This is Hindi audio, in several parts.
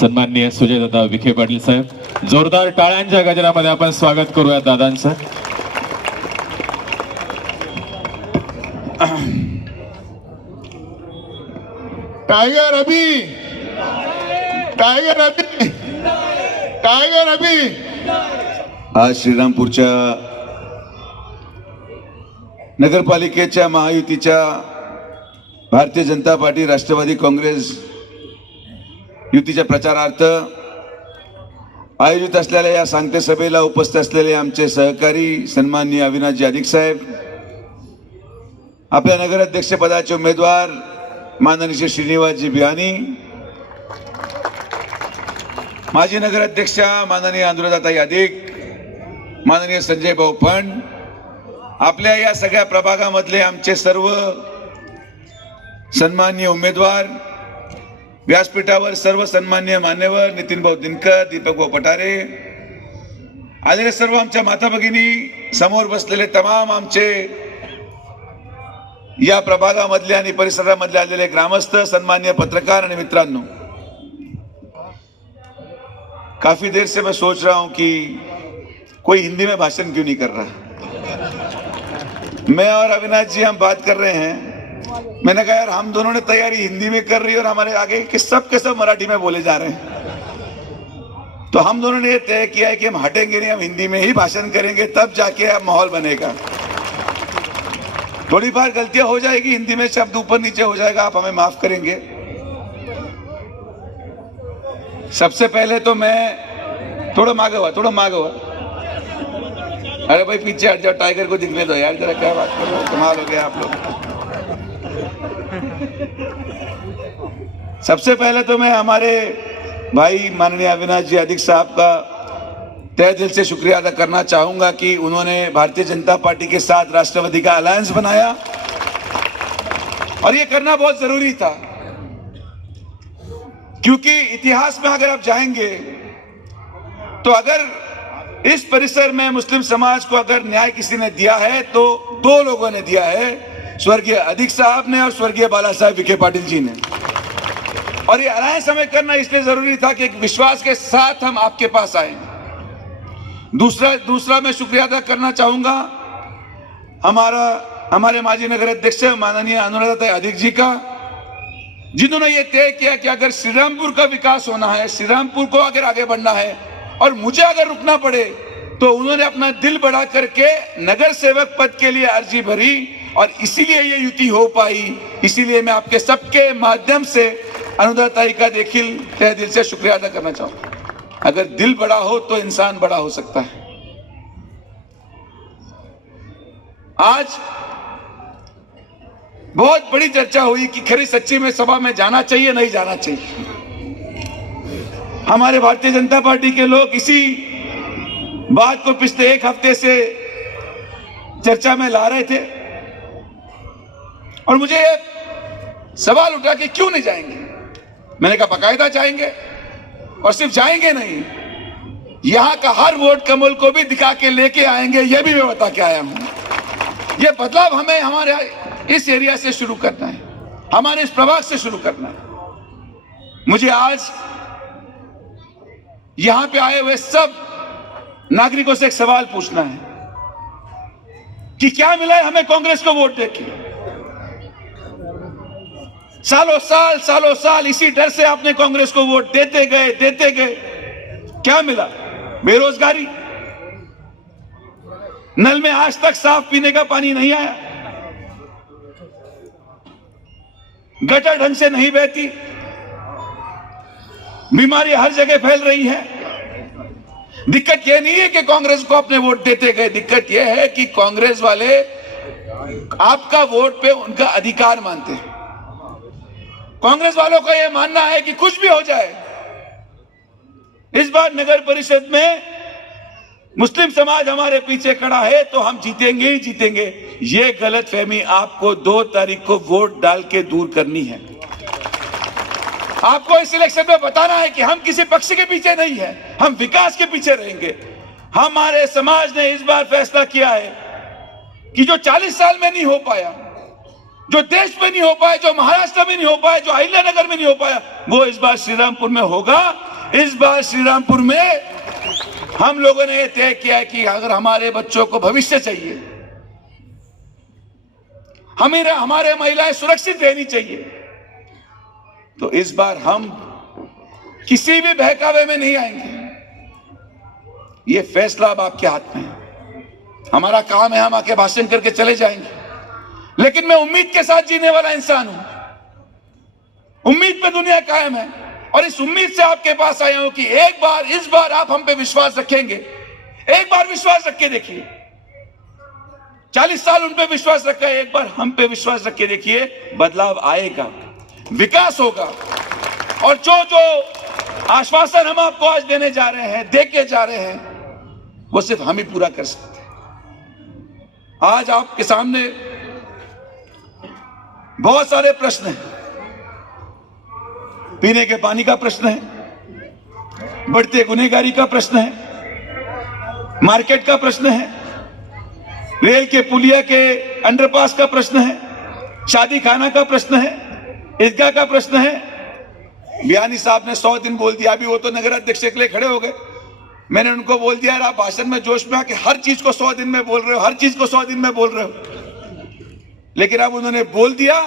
सन्माननीय सुजयदादा विखे पाटील साहेब, जोरदार टाळ्यांच्या गजरामध्ये आपण स्वागत करूया दादांचं. टाइगर अभी, टाइगर अभी, टाइगर अभी. आज श्रीरामपूरच्या नगरपालिकेच्या महायुतीच्या भारतीय जनता पार्टी राष्ट्रवादी काँग्रेस युतीच्या प्रचारार्थ आयोजित असलेल्या या सांगते सभेला उपस्थित असलेले आमचे सहकारी सन्माननीय अविनाशजी अधिक साहेब, आपल्या नगराध्यक्ष पदाचे उमेदवार माननीय श्रीनिवासजी बिहानी, माजी नगराध्यक्षा माननीय अनुराधाताई अधिक, माननीय संजय भाऊ फंड, आपल्या या सगळ्या प्रभागामधले आमचे सर्व सन्माननीय उमेदवार, व्यासपीठावर सर्व सन्माननीय मान्यवर नितीन भाऊ दिनकर, दीपक भाऊ पठारे, आलेले सर्व आमच्या माता भगिनी, समोर बसलेले तमाम आमचे या प्रभागामधले आणि परिसरामधले आलेले ग्रामस्थ, सन्माननीय पत्रकार आणि मित्रांनो, काफी देर से मैं सोच रहा हूं कि कोई हिंदी में भाषण क्यों नहीं कर रहा. मैं और अविनाश जी हम बात कर रहे हैं. मैंने कहा यार हम दोनों ने तैयारी हिंदी में कर रही है और हमारे आगे के सब मराठी में बोले जा रहे हैं. तो हम दोनों ने ये तय किया है कि हम हटेंगे नहीं, हम हिंदी में ही भाषण करेंगे, तब जाके माहौल बनेगा. थोड़ी बार गलतियां हो जाएगी, हिंदी में शब्द ऊपर नीचे हो जाएगा, आप हमें माफ करेंगे. सबसे पहले तो मैं थोड़ा मांगा हुआ. अरे भाई पीछे हट जाओ, टाइगर को दिखने दो यार जरा, क्या बात कर रहे हो, कमाल हो गया आप लोग. सबसे पहले तो मैं हमारे भाई माननीय अविनाश जी अधिक साहब का तहे दिल से शुक्रिया अदा करना चाहूंगा कि उन्होंने भारतीय जनता पार्टी के साथ राष्ट्रवादी का अलायंस बनाया और ये करना बहुत जरूरी था, क्योंकि इतिहास में अगर आप जाएंगे तो अगर इस परिसर में मुस्लिम समाज को अगर न्याय किसी ने दिया है तो दो लोगों ने दिया है, स्वर्गीय अधिक साहब ने और स्वर्गीय बाला साहेब विखे पाटिल जी ने. और ये अलायंस हमें करना इसलिए जरूरी था कि एक विश्वास के साथ हम आपके पास आए. दूसरा मैं शुक्रिया अदा करना चाहूंगा हमारे माजी नगर अध्यक्ष माननीय अनुराधाताई अधिक जी का, जिन्होंने ये तय किया कि अगर श्रीरामपुर का विकास होना है, श्रीरामपुर को अगर आगे बढ़ना है और मुझे अगर रुकना पड़े, तो उन्होंने अपना दिल बढ़ा करके नगर सेवक पद के लिए अर्जी भरी और इसीलिए ये युति हो पाई. इसीलिए मैं आपके सबके माध्यम से अनुराधाताई का देखिल तहे दिल से शुक्रिया अदा करना चाहूंगा. अगर दिल बड़ा हो तो इंसान बड़ा हो सकता है. आज बहुत बड़ी चर्चा हुई कि खरी सच्ची में सभा में जाना चाहिए नहीं जाना चाहिए. हमारे भारतीय जनता पार्टी के लोग इसी बात को पिछले एक हफ्ते से चर्चा में ला रहे थे और मुझे सवाल उठा कि क्यों नहीं जाएंगे. मैंने कहा बाकायदा जाएंगे और सिर्फ जाएंगे नहीं, यहां का हर वोट कमल को भी दिखा के लेके आएंगे. यह भी मैं बता के आया हूं. यह बदलाव हमें हमारे इस एरिया से शुरू करना है, हमारे इस प्रभाग से शुरू करना है. मुझे आज यहां पे आए हुए सब नागरिकों से एक सवाल पूछना है कि क्या मिला है हमें कांग्रेस को वोट देके. सालों साल इसी डर से आपने कांग्रेस को वोट देते गए. क्या मिला? बेरोजगारी, नल में आज तक साफ पीने का पानी नहीं आया, गटर ढंग से नहीं बहती, बीमारी हर जगह फैल रही है. दिक्कत यह नहीं है कि कांग्रेस को अपने वोट देते गए, दिक्कत यह है कि कांग्रेस वाले आपका वोट पे उनका अधिकार मानते हैं. कांग्रेस वालों का यह मानना है कि कुछ भी हो जाए, इस बार नगर परिषद में मुस्लिम समाज हमारे पीछे खड़ा है तो हम जीतेंगे ही जीतेंगे. ये गलतफहमी आपको 2 तारीख को वोट डाल के दूर करनी है. आपको इस इलेक्शन में बताना है कि हम किसी पक्ष के पीछे नहीं है, हम विकास के पीछे रहेंगे. हमारे समाज ने इस बार फैसला किया है कि जो 40 साल में नहीं हो पाया, जो देश में नहीं हो पाया, जो महाराष्ट्र में नहीं हो पाया, जो अहिल्यानगर में नहीं हो पाया, वो इस बार श्रीरामपुर में होगा. इस बार श्रीरामपुर में हम लोगों ने यह तय किया है कि अगर हमारे बच्चों को भविष्य चाहिए, हमारे महिलाएं सुरक्षित रहनी चाहिए, तो इस बार हम किसी भी बहकावे में नहीं आएंगे। ये फैसला अब आपके हाथ में है। हमारा काम है हम आके भाषण करके चले जाएंगे, लेकिन मैं उम्मीद के साथ जीने वाला इंसान हूं। उम्मीद पे दुनिया कायम है और इस उम्मीद से आपके पास आया हूं कि एक बार, इस बार आप हम पे विश्वास रखेंगे। एक बार विश्वास रख के देखिए। 40 साल उन पे विश्वास रखा है, एक बार हम पे विश्वास रख के देखिए। बदलाव आएगा, विकास होगा, और जो जो आश्वासन हम आपको आज देने जा रहे हैं, दे के जा रहे हैं, वो सिर्फ हम ही पूरा कर सकते हैं। आज आपके सामने बहुत सारे प्रश्न हैं। पीने के पानी का प्रश्न है, बढ़ते गुनहगारी का प्रश्न है, मार्केट का प्रश्न है, रेल के पुलिया के अंडरपास का प्रश्न है, शादी खाना का प्रश्न है, ईदगाह का प्रश्न है। बियानी साहब ने 100 दिन बोल दिया, अभी वो तो नगर अध्यक्ष के लिए खड़े हो गए। मैंने उनको बोल दिया, यार आप भाषण में जोश में आके हर चीज को 100 दिन में बोल रहे हो, हर चीज को 100 दिन में बोल रहे हो। लेकिन अब उन्होंने बोल दिया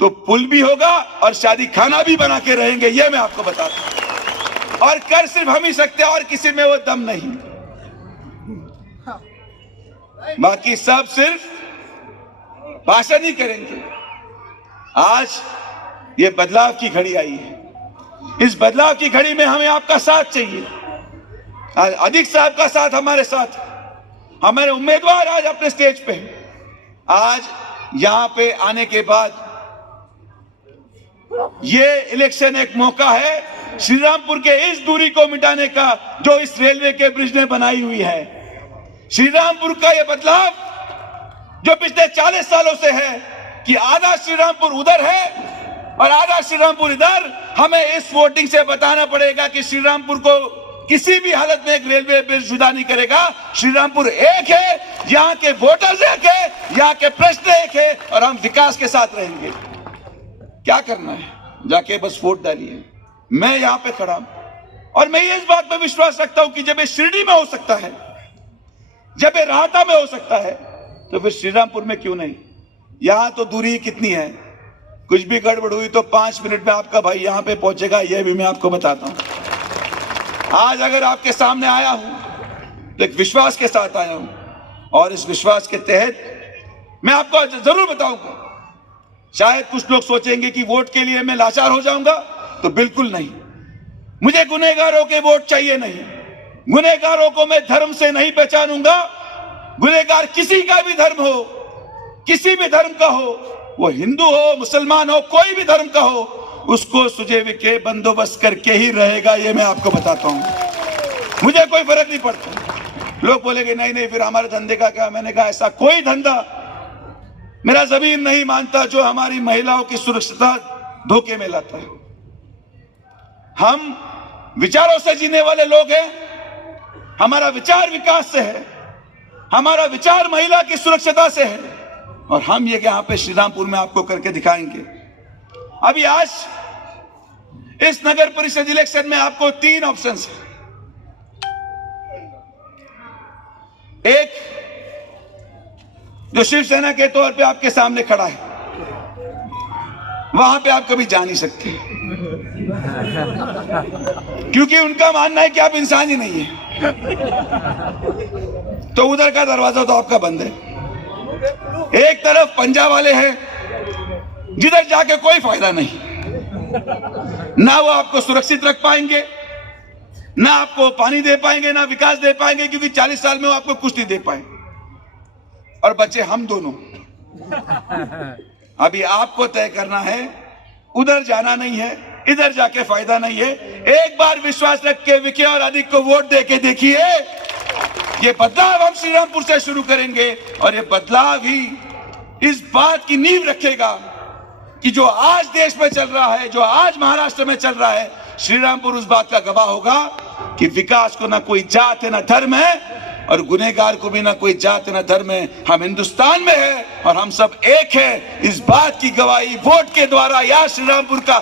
तो पुल भी होगा और शादी खाना भी बना के रहेंगे, ये मैं आपको बताता हूं। और कर सिर्फ हम ही सकते हैं और किसी में वो दम नहीं। बाकी सब सिर्फ भाषण ही करेंगे। आज ये बदलाव की घड़ी आई है। इस बदलाव की घड़ी में हमें आपका साथ चाहिए। आज अधिक साहब का साथ हमारे साथ, हमारे उम्मीदवार आज अपने स्टेज पे हैं। आज यहां पे आने के बाद ये इलेक्शन एक मौका है श्रीरामपुर के इस दूरी को मिटाने का जो इस रेलवे के ब्रिज ने बनाई हुई है। श्रीरामपुर का ये बदलाव जो पिछले 40 सालों से है कि आधा श्रीरामपुर उधर है और आधा श्रीरामपुर इधर, हमें इस वोटिंग से बताना पड़ेगा कि श्रीरामपुर को किसी भी हालत में एक रेलवे ब्रिज जुदा नहीं करेगा। श्रीरामपुर एक है, यहाँ के वोटर्स एक है, यहाँ के प्रश्न एक है, और हम विकास के साथ रहेंगे। क्या करना है, जाके बस वोट डालिए। मैं यहाँ पे खड़ा हूं और मैं ये इस बात पर विश्वास रखता हूं कि जब ये शिरडी में हो सकता है, जब ये राहता में हो सकता है, तो फिर श्रीरामपुर में क्यों नहीं। यहां तो दूरी कितनी है, कुछ भी गड़बड़ हुई तो 5 मिनट में आपका भाई यहां पे पहुंचेगा, यह भी मैं आपको बताता हूं। आज अगर आपके सामने आया हूं तो एक विश्वास के साथ आया हूं, और इस विश्वास के तहत मैं आपको जरूर बताऊंगा। शायद कुछ लोग सोचेंगे कि वोट के लिए मैं लाचार हो जाऊंगा, तो बिल्कुल नहीं। मुझे गुनहगारों के वोट चाहिए नहीं। गुनहगारों को मैं धर्म से नहीं पहचानूंगा। गुनहगार किसी का भी धर्म हो, किसी भी धर्म का हो, वो हिंदू हो, मुसलमान हो, कोई भी धर्म का हो, उसको सुजे विखे बंदोबस्त करके ही रहेगा, ये मैं आपको बताता हूं। मुझे कोई फर्क नहीं पड़ता। लोग बोलेंगे नहीं नहीं फिर हमारे धंधे का क्या। मैंने कहा ऐसा कोई धंधा मेरा जमीन नहीं मानता जो हमारी महिलाओं की सुरक्षितता धोखे में लाता है। हम विचारों से जीने वाले लोग हैं। हमारा विचार विकास से है, हमारा विचार महिला की सुरक्षितता से है, और हम ये यहां पे श्रीरामपुर में आपको करके दिखाएंगे। अभी आज इस नगर परिषद इलेक्शन में आपको 3 ऑप्शंस हैं। एक जो शिवसेना के तौर पे आपके सामने खड़ा है, वहां पे आप कभी जा नहीं सकते, क्योंकि उनका मानना है कि आप इंसान ही नहीं है। तो उधर का दरवाजा तो आपका बंद है। एक तरफ पंजाब वाले हैं, जिधर जाके कोई फायदा नहीं, ना वो आपको सुरक्षित रख पाएंगे, ना आपको पानी दे पाएंगे, ना विकास दे पाएंगे, क्योंकि 40 साल में वो आपको कुछ नहीं दे पाए। और बच्चे हम दोनों। अभी आपको तय करना है, उधर जाना नहीं है, इधर जाके फायदा नहीं है। एक बार विश्वास रख के विखे और अधिक को वोट दे के देखिए। ये बदलाव हम श्रीरामपुर से शुरू करेंगे, और ये बदलाव ही इस बात की नींव रखेगा कि जो आज देश में चल रहा है, जो आज महाराष्ट्र में चल रहा है, श्रीरामपुर उस बात का गवाह होगा कि विकास को ना कोई जात है ना धर्म है, और गुनहगार को भी ना कोई जात ना धर्म है। हम हिंदुस्तान में है और हम सब एक है। इस बात की गवाही वोट के द्वारा या श्रीरामपुर का